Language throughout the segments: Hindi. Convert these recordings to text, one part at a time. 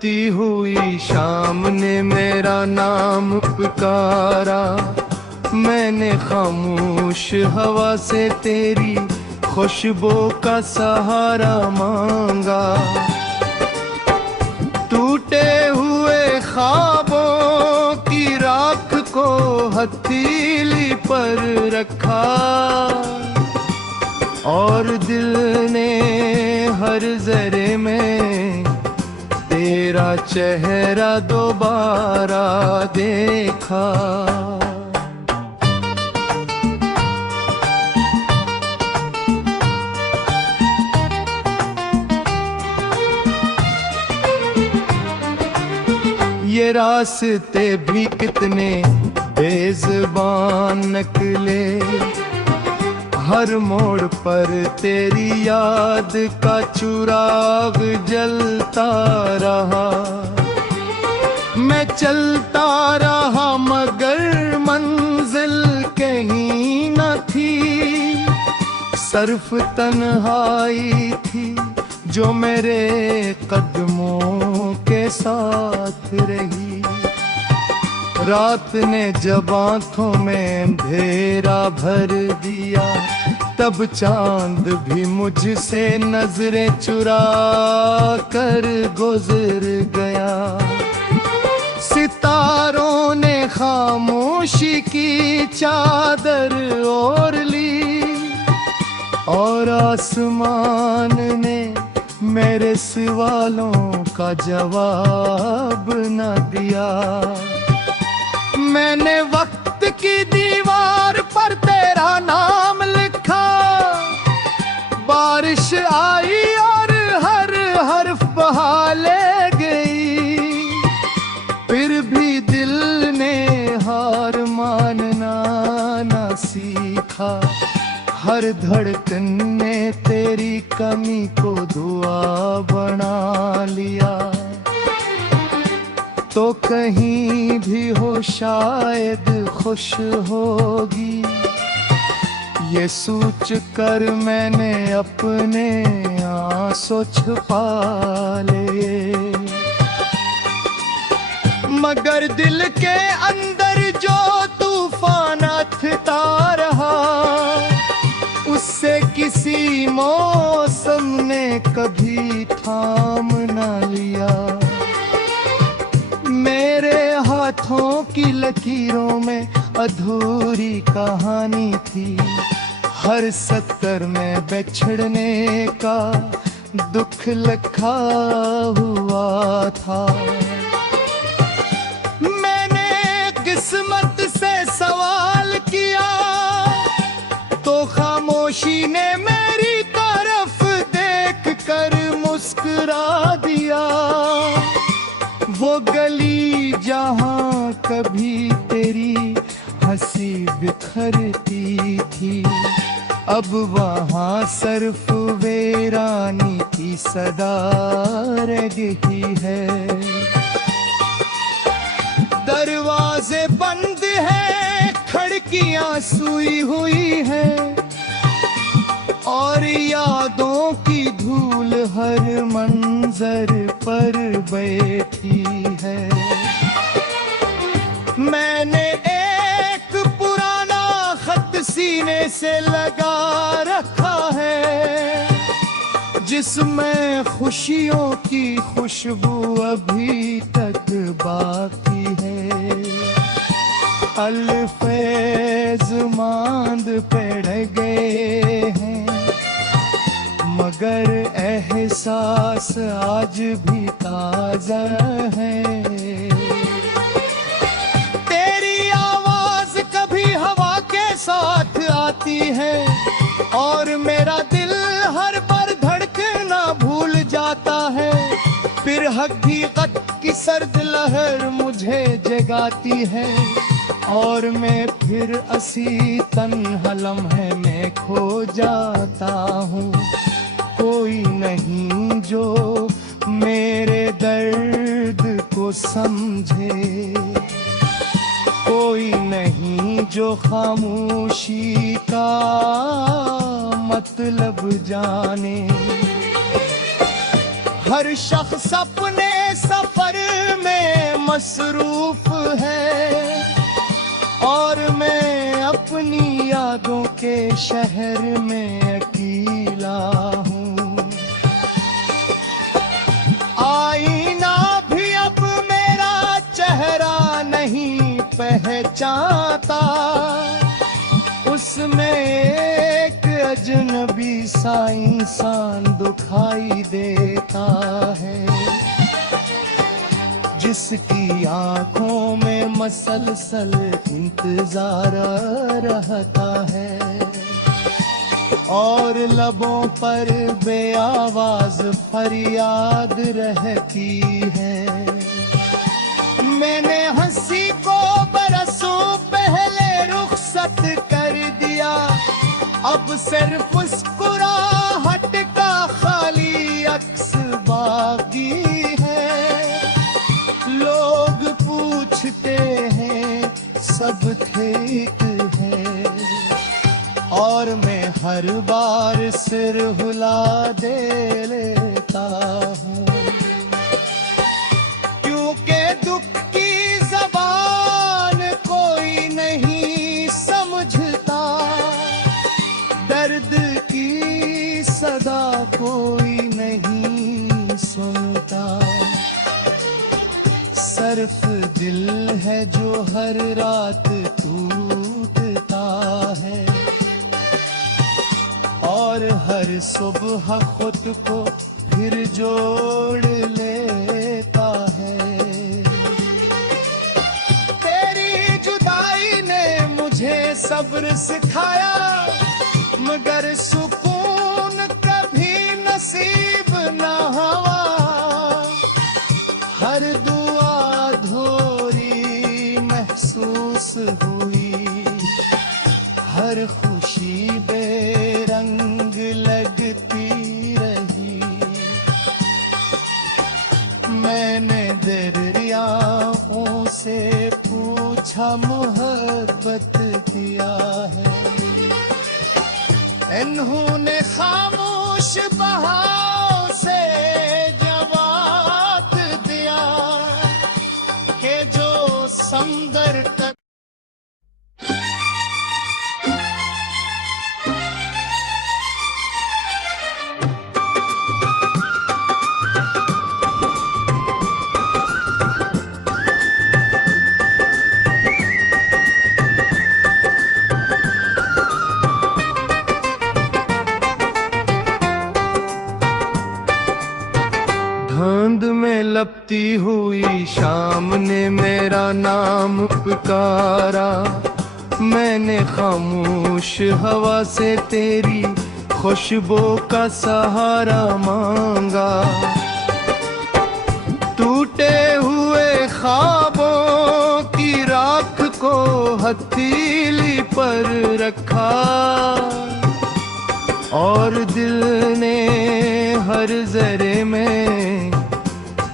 ढलती हुई शाम ने मेरा नाम पुकारा, मैंने खामोश हवा से तेरी खुशबू का सहारा मांगा। टूटे हुए ख्वाबों की राख को हथेली पर रखा और दिल ने हर जरे में तेरा चेहरा दोबारा देखा। ये रास्ते भी कितने बेज़ुबान निकले, हर मोड़ पर तेरी याद का चिराग जलता रहा। मैं चलता रहा मगर मंजिल कहीं न थी, सिर्फ तन्हाई थी जो मेरे कदमों के साथ रही। रात ने जब आँखों में अंधेरा भर दिया, तब चांद भी मुझसे नजरें चुरा कर गुजर गया। सितारों ने खामोशी की चादर ओढ़ ली और आसमान ने मेरे सवालों का जवाब न दिया। मैंने वक्त की दीवार पर तेरा नाम लिखा, बारिश आई और हर हर्फ बहा ले गई, फिर भी दिल ने हार मानना न सीखा। हर धड़कन ने तेरी कमी को दुआ बना लिया। तो कहीं भी हो शायद खुश होगी, ये सोच कर मैंने अपने आंसू छुपा ले। मगर दिल के अंदर जो तूफान उठता रहा, उससे किसी मौसम ने कभी थाम न लिया। मेरे हाथों की लकीरों में अधूरी कहानी थी, हर सत्तर में बिछड़ने का दुख लिखा हुआ था। मैंने किस्मत से सवाल किया तो खामोशी ने मेरी तरफ देख कर मुस्कुरा दिया। वो गली जहाँ कभी तेरी हंसी बिखरती थी, अब वहाँ सिर्फ वीरानी की सदा रह गई है। दरवाजे बंद हैं, खिड़कियाँ सुई हुई हैं और यादों की धूल हर मंजर पर बैठी है। मैंने एक पुराना खत सीने से लगा रखा है, जिसमें खुशियों की खुशबू अभी तक बाकी है। अल्फेज मांद पड़ गए हैं, मगर एहसास आज भी ताजा है। तेरी आवाज कभी हवा के साथ आती है और मेरा दिल हर बार धड़कना भूल जाता है। फिर हकीकत की सर्द लहर मुझे जगाती है और मैं फिर असी तन्हा लम्हे में खो जाता हूँ। कोई नहीं जो मेरे दर्द को समझे, कोई नहीं जो खामोशी का मतलब जाने। हर शख्स अपने सफर में मसरूफ है और मैं अपनी यादों के शहर में अकेला हूँ। आईना भी अब मेरा चेहरा नहीं पहचानता, उसमें एक अजनबी सा इंसान दिखाई देता है, जिसकी आंखों में मसलसल इंतजार रहता है और लबों पर बेआवाज फरियाद रहती है। मैंने हंसी को बरसों पहले रुखसत कर दिया, अब सिर्फ मुस्कुराहट का खाली अक्स बाकी है। लोग पूछते हैं सब ठीक है और मैं हर बार सिर हिला दे लेता हूँ, क्योंकि दुख की ज़बान कोई नहीं समझता, दर्द की सदा कोई नहीं सुनता। सिर्फ दिल है जो हर रात टूटता है और हर सुबह खुद को फिर जोड़ लेता है। तेरी जुदाई ने मुझे सब्र सिखाया, मगर सुकून कभी नसीब न हुआ। हर दुआ अधूरी महसूस हुई, हर खुशी बेरंग लगती रही। मैंने दरियाओं से पूछा मोहब्बत किया है, इन्होंने खामोश बहाव से जवाब दिया कि जो समुंदर तक धांध में लपटी हुई शाम ने मेरा नाम पुकारा। मैंने खामोश हवा से तेरी खुशबू का सहारा मांगा। टूटे हुए ख्वाबों की राख को हथेली पर रखा और दिल ने हर जरे में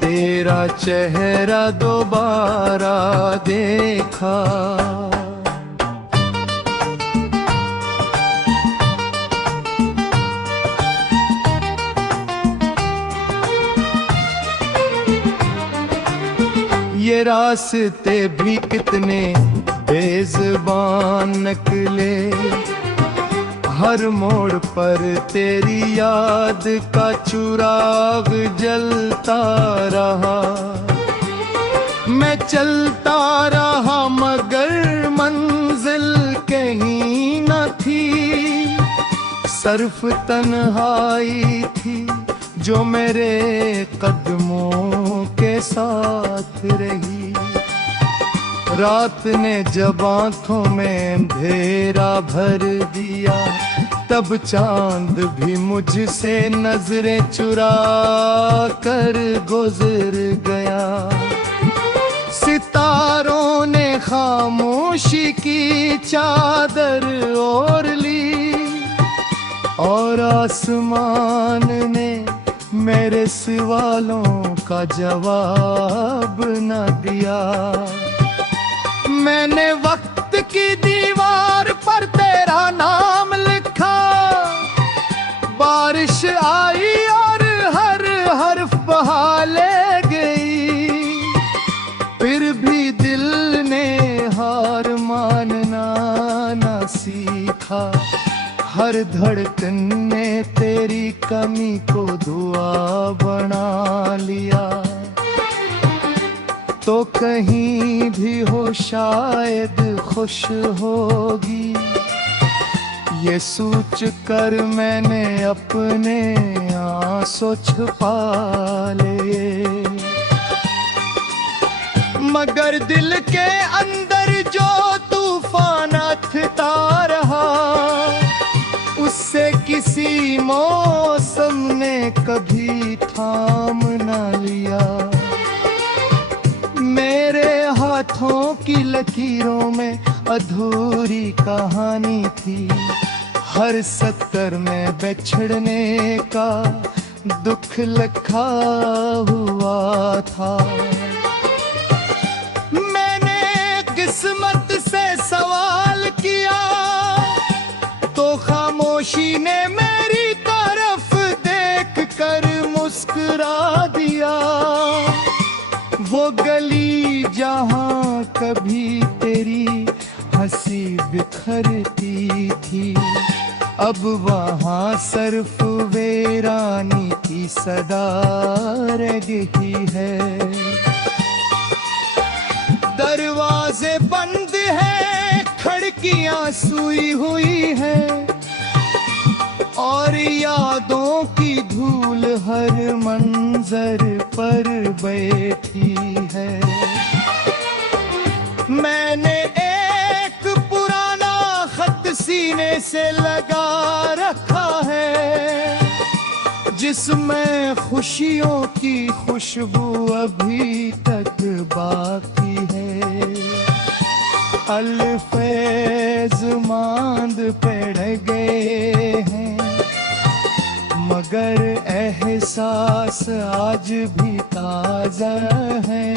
तेरा चेहरा दोबारा देखा। ये रास्ते भी कितने बेज़ुबान निकले, हर मोड़ पर तेरी याद का चिराग जलता रहा। मैं चलता रहा मगर मंजिल कहीं न थी, सिर्फ तन्हाई थी जो मेरे कदमों के साथ रही। रात ने जब आंखों में अंधेरा भर दिया, तब चांद भी मुझसे नजरें चुरा कर गुजर गया। सितारों ने खामोशी की चादर ओढ़ ली और आसमान ने मेरे सवालों का जवाब न दिया। मैंने वक्त की दीवार पर तेरा नाम लिखा, बारिश आई और हर हर्फ सीखा। हर धड़कन ने तेरी कमी को दुआ बना लिया। तो कहीं भी हो शायद खुश होगी, ये सोच कर मैंने अपने आंसू छुपा लिए। मगर दिल के अंदर जो तूफान उठता रहा, उससे किसी मौसम ने कभी थाम न लिया। मेरे हाथों की लकीरों में अधूरी कहानी थी, हर सत्तर में बिछड़ने का दुख लिखा हुआ था। मैंने किस्मत से सवाल किया तो खामोशी ने मेरी तरफ देख कर मुस्कुरा दिया। वो गली जहां कभी तेरी हंसी बिखरती थी, अब वहां सिर्फ वीरानी की सदा रह गई है। दरवाजे बंद हैं, खिड़कियां सुई हुई हैं, और यादों की धूल हर मंजर पर बैठी है। मैंने एक पुराना खत सीने से लगा रखा है, जिसमें खुशियों की खुशबू अभी तक बाकी है। अल्फेज मांद पड़ गए हैं, मगर एहसास आज भी ताजा है।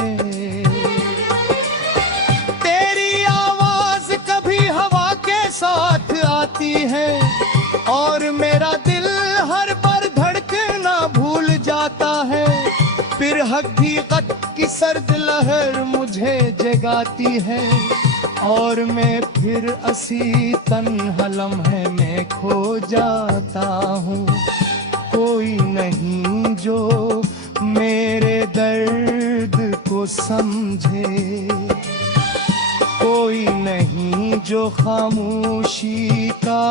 तेरी आवाज कभी हवा के साथ आती है, और मेरा दिल हर बार धड़कना भूल जाता है। फिर हकीकत की सर्द लहर मुझे जगाती है, और मैं फिर असी तन्हा लम्हे में खो जाता हूँ। कोई नहीं जो मेरे दर्द को समझे, कोई नहीं जो खामोशी का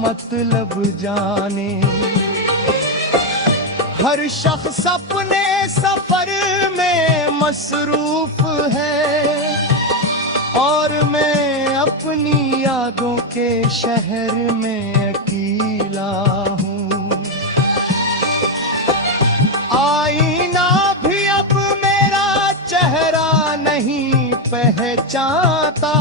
मतलब जाने। हर शख्स अपने सफर में मसरूफ है, और मैं अपनी यादों के शहर में अकेला हूँ। आईना भी अब मेरा चेहरा नहीं पहचानता,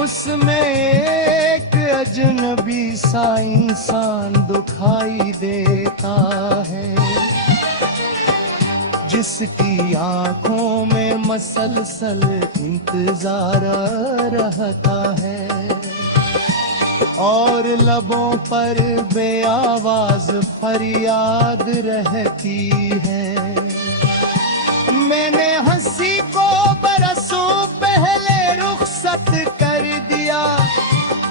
उसमें एक अजनबी सा इंसान दिखाई देता है, जिसकी आंखों में मसलसल इंतजार रहता है, और लबों पर बेआवाज फरियाद रहती है। मैंने हंसी को बरसों पहले रुखसत कर दिया,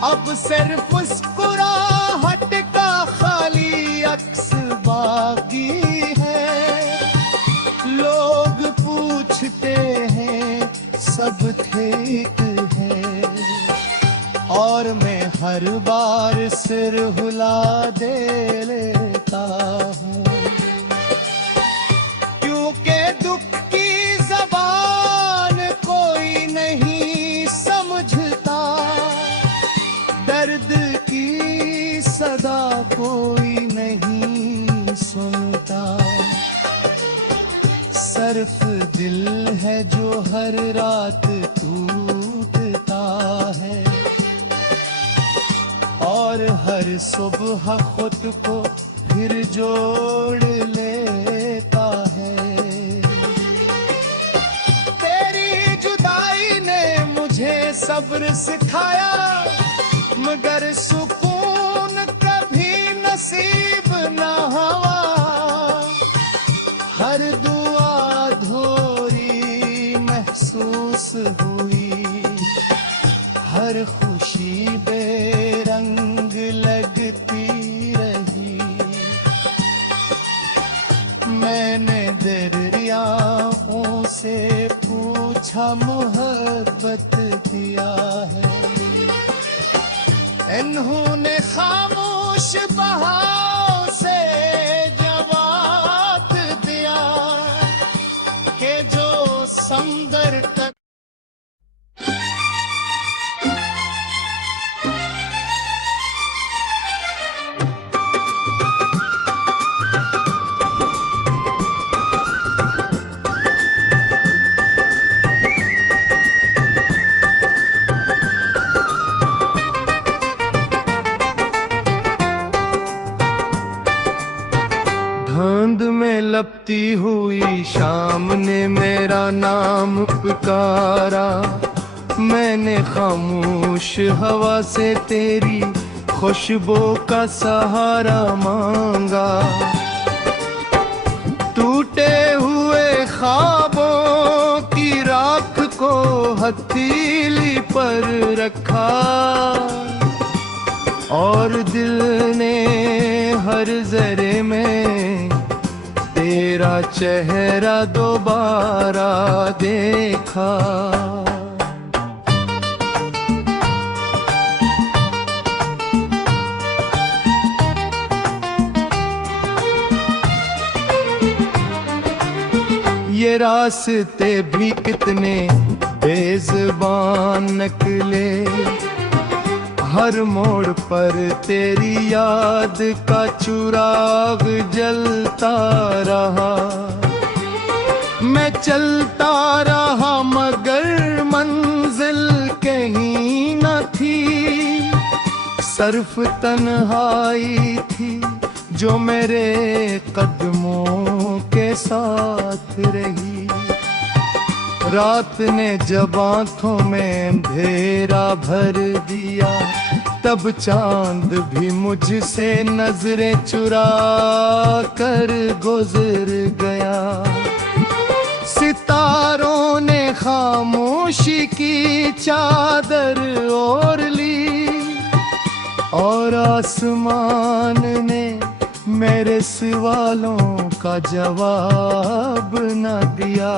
अब सिर्फ मुस्कुराहट का खाली अक्स बाकी है। लोग पूछते हैं सब ठीक है, और मैं हर बार सिर हिला दे लेता हूँ, क्योंकि दुख की ज़बान कोई नहीं समझता, दर्द की सदा कोई नहीं सुनता। सिर्फ दिल है जो हर रात टूटता है, और हर सुबह खुद को फिर जोड़ लेता है। तेरी जुदाई ने मुझे सब्र सिखाया, मगर सुकून कभी नसीब न हुआ। हर दुआ अधूरी महसूस हुई, हर खुशी बेरंग लगती रही। मैंने दरियाओं से पूछा मोहब्बत दिया है, इन्होंने खामोश बहाव से जवाब दिया कि जो समंदर तक धुंध में लपटी हुई शाम ने मेरा नाम पुकारा। मैंने खामोश हवा से तेरी खुशबू का सहारा मांगा। टूटे हुए ख्वाबों की राख को हथेली पर रखा और दिल ने हर जरे में तेरा चेहरा दोबारा देखा। ये रास्ते भी कितने बेज़ुबान निकले, हर मोड़ पर तेरी याद का चिराग जलता रहा। मैं चलता रहा मगर मंजिल कहीं न थी, सिर्फ तन्हाई थी जो मेरे कदमों के साथ रही। रात ने जब आंखों में अंधेरा भर दिया, तब चांद भी मुझसे नजरें चुरा कर गुजर गया। सितारों ने खामोशी की चादर ओढ़ ली और आसमान ने मेरे सवालों का जवाब न दिया।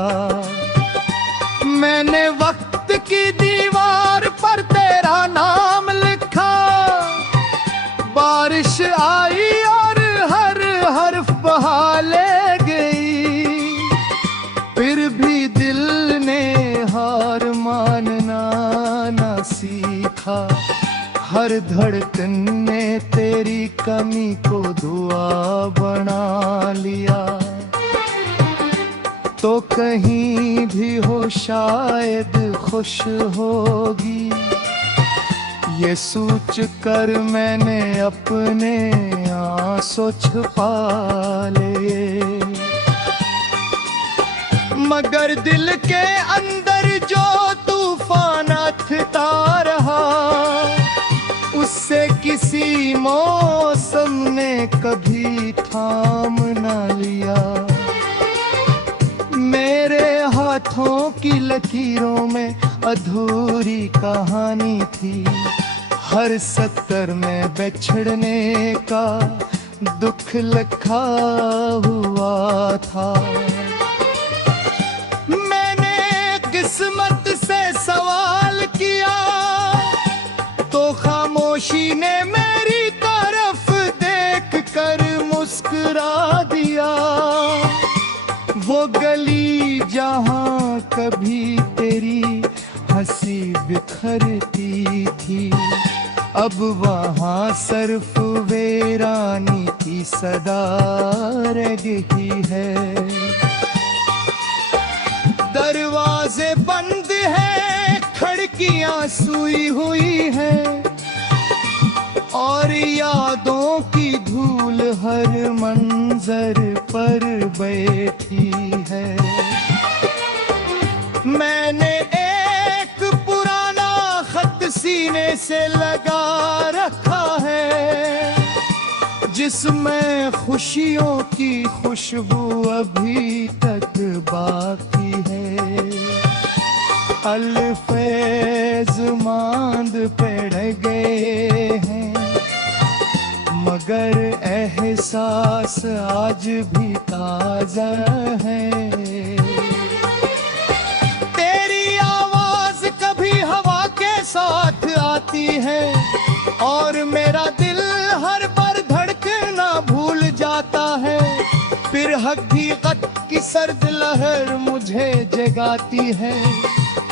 मैंने वक्त की दीवार पर तेरा नाम लिखा, बारिश आई और हर हर्फ बहा ले गई, फिर भी दिल ने हार मानना ना सीखा। हर धड़कन ने तेरी कमी को दुआ बना लिया। तो कहीं भी हो शायद खुश होगी, ये सोच कर मैंने अपने आंसू छुपा लिए। मगर दिल के अंदर जो तूफान उठता रहा, उससे किसी मौसम ने कभी थाम न लिया। मेरे हाथों की लकीरों में अधूरी कहानी थी, हर सत्तर में बिछड़ने का दुख लिखा हुआ था। मैंने किस्मत से सवाल किया तो खामोशी ने मेरी तरफ देख कर मुस्कुरा दिया। वो गली जहाँ कभी तेरी हंसी बिखरती थी, अब वहाँ सिर्फ वीरानी की सदा रह गई है। दरवाजे बंद हैं, खिड़कियाँ सुई हुई हैं, और यादों की धूल हर मंजर पर बैठी है। मैंने एक पुराना खत सीने से लगा रखा है, जिसमें खुशियों की खुशबू अभी तक बाकी है। अल्फेज मांद पड़ गए हैं, मगर एहसास आज भी ताजा है। तेरी आवाज कभी हवा के साथ आती है और मेरा दिल हर बार धड़कना भूल जाता है। फिर हकीकत की सर्द लहर मुझे जगाती है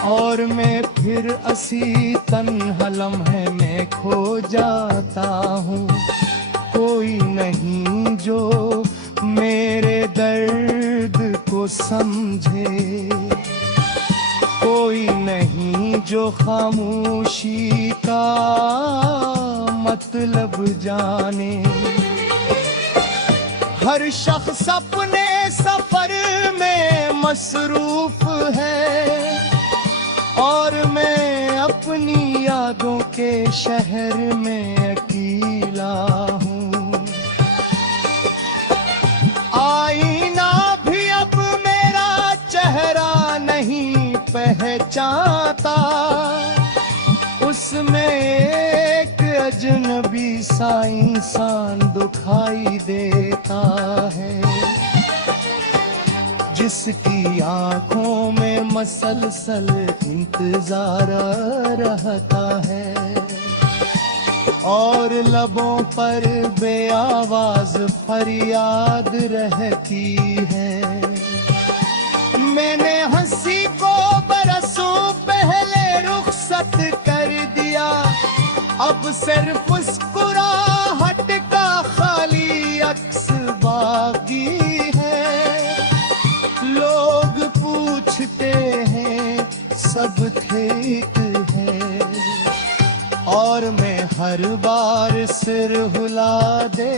और मैं फिर असी तन्हा लम्हे में खो जाता हूँ। कोई नहीं जो मेरे दर्द को समझे, कोई नहीं जो खामोशी का मतलब जाने। हर शख्स अपने सफर में मसरूफ है और मैं अपनी यादों के शहर में अकेला हूँ। आईना भी अब मेरा चेहरा नहीं पहचानता, उसमें एक अजनबी सा इंसान दिखाई देता है, जिसकी आंखों में मसलसल इंतजार रहता है और लबों पर बेआवाज फरियाद रहती है। मैंने हंसी को बरसों पहले रुखसत कर दिया, अब सिर्फ मुस्कुराहट का खाली अक्स बाकी है। लोग पूछते हैं सब ठीक है और मैं हर बार सिर हिला दे